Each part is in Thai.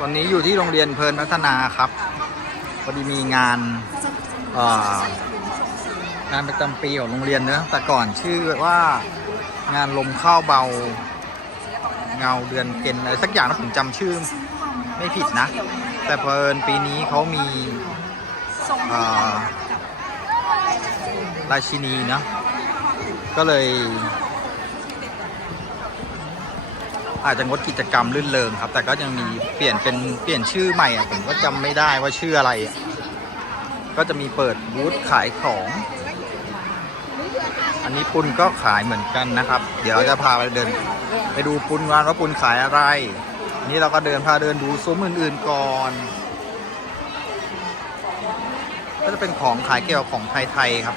ตอนนี้อยู่ที่โรงเรียนเพลินพัฒนาครับพอดีมีงานงานประจำปีของโรงเรียนเนอะแต่ก่อนชื่อว่างานลมข้าวเบา เงาเดือนเพ็ญอะไรสักอย่างนะผมจำชื่อไม่ผิดนะ แต่เพลินปีนี้เขามีราชินีเนอะก็เลย อาจจะงดกิจกรรมลื่นเริงครับ แต่ก็ยังมีเปลี่ยนเป็นเปลี่ยนชื่อใหม่ผมก็จำไม่ได้ว่าชื่ออะไร ก็จะมีเปิดบูธขายของ อันนี้ปุนก็ขายเหมือนกันนะครับ เดี๋ยวเราจะพาไปเดิน ไปดูปุนวานว่าปุนขายอะไรนนี้เราก็เดินพาเดินดูซุ้มอื่น ๆก่อนก็จะเป็นของขายเกี่ยวกับของไทยๆครับ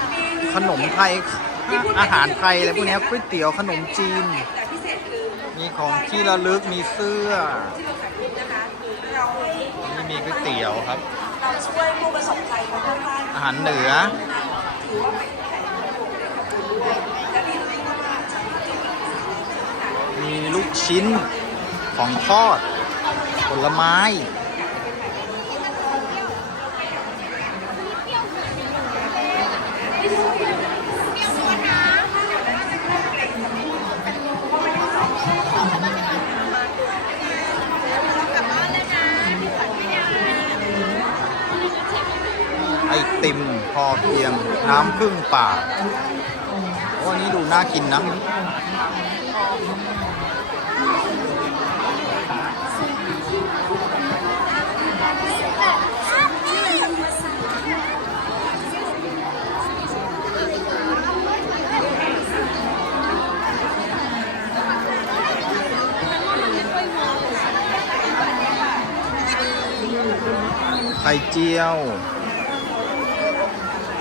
ขนมไทย อาหารไทยอะไรพวกเนี้ยก๋วยเตี๋ยวขนมจีน มีของที่ระลึกมีเสื้อนี่มีก๋วยเตี๋ยวครับช่วยผู้ประสบภัยของทุกท่านอาหารเหนือมีลูกชิ้นของทอด ผลไม้ อเพียง น้ำพึ่งป่าโอ้อันนี้ดูน่ากินนะไข่เจียว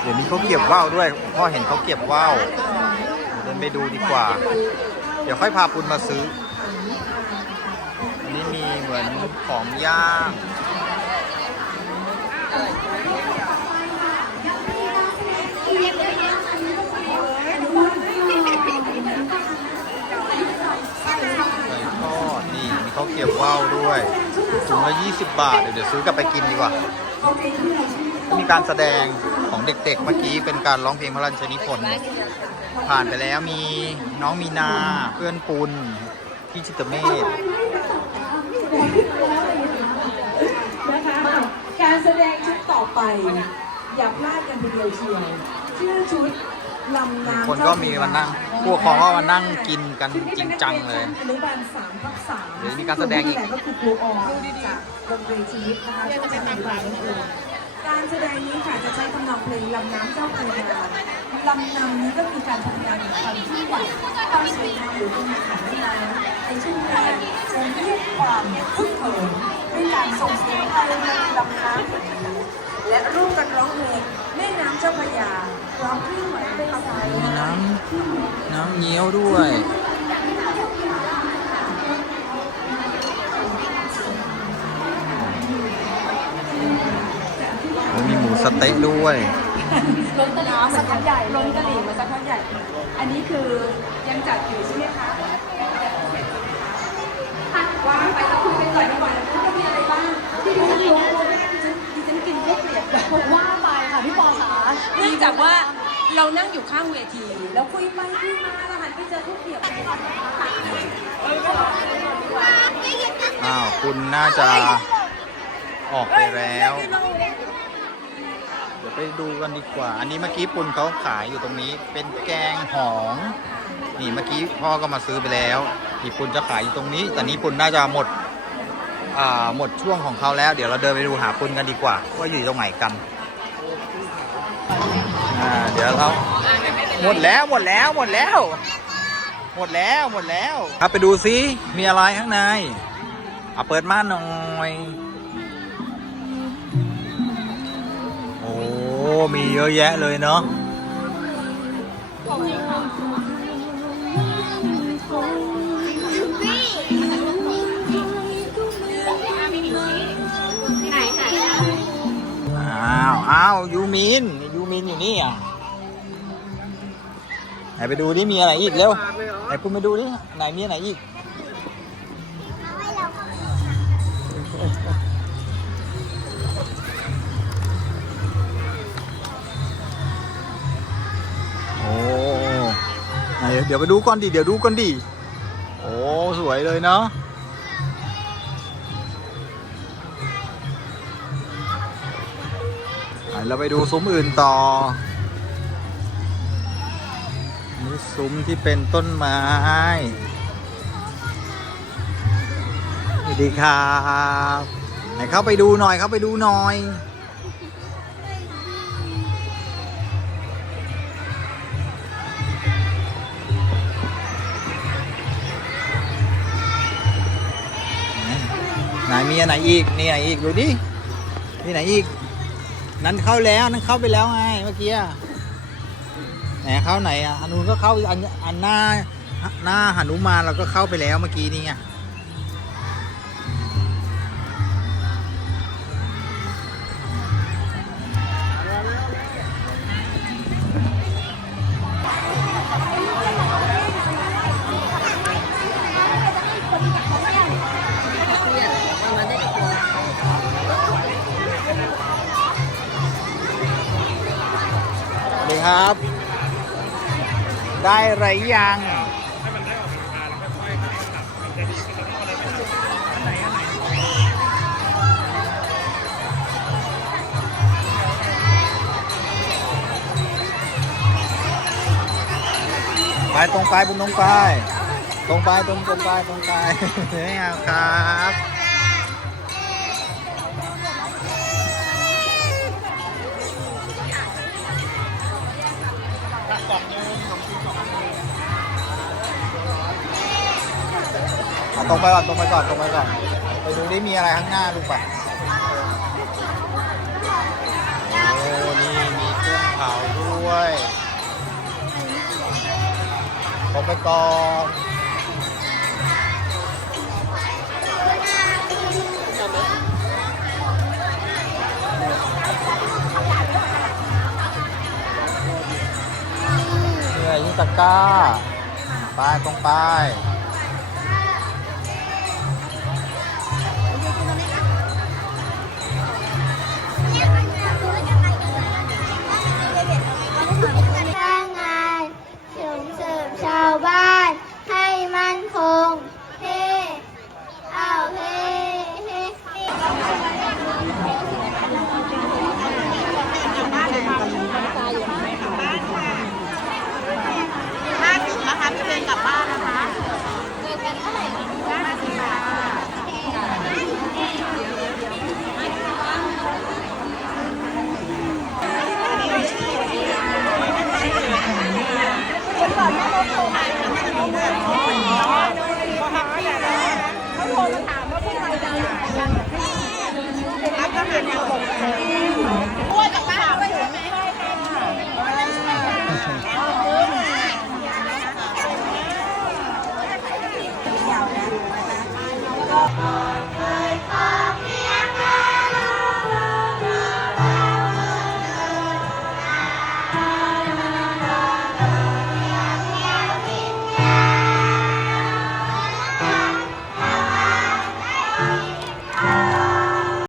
เดี๋ยวนี้เขาเก็บว่าวด้วย พ่อเห็นเขาเก็บว่าวเดินไปดูดีกว่า เดี๋ยวค่อยพาปุณมาซื้อ อันนี้มีเหมือนของย่างไก่ทอดนี่มีเขาเก็บว่าวด้วยถุงละ20 บาท เดี๋ยวเดี๋ยวซื้อกลับไปกินดีกว่า มีการแสดง ของเด็กๆ เมื่อกี้เป็นการร้องเพลงพระราชนิพนธ์ผ่านไปแล้วมีน้องมีนาเพื่อนปุณพี่จิตรเมธนะคะการแสดงชุดต่อไป อย่าพลาดกันทีเดียวเชียวชื่อชุดลำน้ำคนก็มีมานั่งพวกของก็มานั่งกินกันจริงจังเลยอนุบาลสามทับสามเดี๋ยวมีการแสดงอีกก็คือครูออนจากโรงเรียนชีวิตนะคะช่วงจังหวัดลำพูน การแสดงนี้ค่ะจะใช้ทำนองเพลงลำน้ำเจ้าพระยาลำน้ำนี้ก็มีการพัฒนาในความที่ใหญ่ความสวยงามหรือคุณค่าแม่น้ำในช่วงแรกจะเรียกความพึ่งเหินด้วยการส่งเสียงเพลงในลำน้ำและร่วมกันร้องเพลงแม่น้ำเจ้าพระยาร้อมเคลื่อนไหวเป็นสายมีน้ำน้ำเงี้ยวด้วย สะเต๊ะด้วยล้นตลิ่งสักพักใหญ่ล้นตลิ่งมาสักพักใหญ่ อันนี้คือยังจัดอยู่ใช่ไหมคะว่างไปแล้วคุยกันก่อนดีกว่านะคะว่ามีอะไรบ้างที่ดิฉันรู้ว่าดิฉันดิฉันกินข้าวเกลียบแบบว่าไปค่ะพี่ปอขาเนื่องจากว่าเรานั่งอยู่ข้างเวที แล้วคุยไปคุยมาแล้วหันไปเจอข้าวเกลียบอ้าวคุณน่าจะออกไปแล้วเไปดูกันดีกว่า อันนี้เมื่อกี้ปุณเขาขายอยู่ตรงนี้ เป็นแกงหองนี่เมื่อกี้พ่อก็มาซื้อไปแล้วนี่ปุณจะขายอยู่ตรงนี้ แต่นี้ปุณน่าจะหมดอ่าหมดช่วงของเขาแล้ว เดี๋ยวเราเดินไปดูหาปุณกันดีกว่าว่าอยู่ตรงไหนกันอ่าเดี๋ยวเราหมดแล้วหมดแล้วหมดแล้ว หมดแล้วหมดแล้ว ครับไปดูซิมีอะไรข้างในเอาเปิดม่านหน่อย มีเยอะแยะเลยเนาะอ้าวอ้าวยูมิน ยูมินอยู่นี่อะไหนไปดูดิมีอะไรอีกเร็วไหนคุณไปดูดิไหนมีอะไรอีก ดี๋ยวไปดูก่อนดิเดี๋ยวดูก่อนดิโอ้สวยเลยเนาะไปเราไปดูซุ้มอื่นต่อนี่ซุ้มที่เป็นต้นไม้สวัสดีครับไหนเข้าไปดูหน่อยเข้าไปดูหน่อย ไหนมีอันไหนอีกนี่ไหนอีกดูดินี่ไหนอีก นั้นเข้าแล้วนั้นเข้าไปแล้วไงเมื่อกี้ไหนเข้าไหนอะอันนู้นก็เข้าอันอันหน้าหน้าหนุมานเราก็เข้าไปแล้วเมื่อกี้นี่ไง ครับ ได้ไรยังไปตรงไปบุญตรงไป ตรงไปตรงตรงไปตรงไปไม่เอาครับ ตรงไปก่อนตรงไปก่อนตรงไปก่อนไปดูไดิมีอะไรข้างหน้าลูกไปโอ้นี่มีกุ้งเผาด้วยตรงไปก่อนนี่ไงยิงตะก้า ไปตรงไป